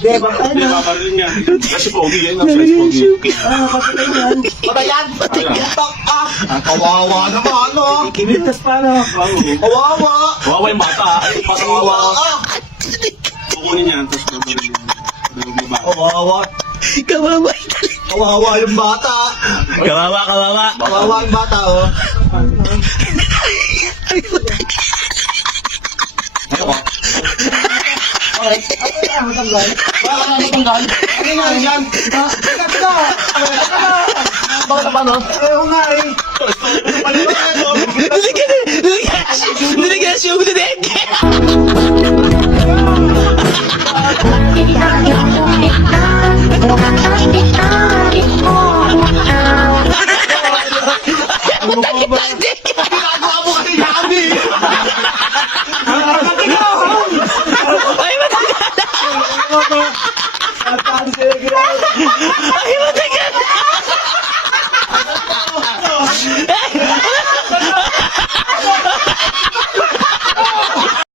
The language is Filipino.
Hindi, bakit na? Babarin niya. Kasi pogi yan. Ang size pogi. Patay yan. Patayan! Tok ah! Kawawa naman, no? Kinitas pa, no? Kawawa! Wawa yung bata. Ay, Kawawa ah! kukunin niya. Tapos babarin niya. Kawawa! Kawawa. Kawawa yung bata! Kawawa, kawawa. Kawawa yung bata, oh! Okay. Ano matanggal? Baka na matanggal? Ano nga yan? Ha? Teka na! Teka na! Bakit na paano? Ayaw nga eh! Sige na.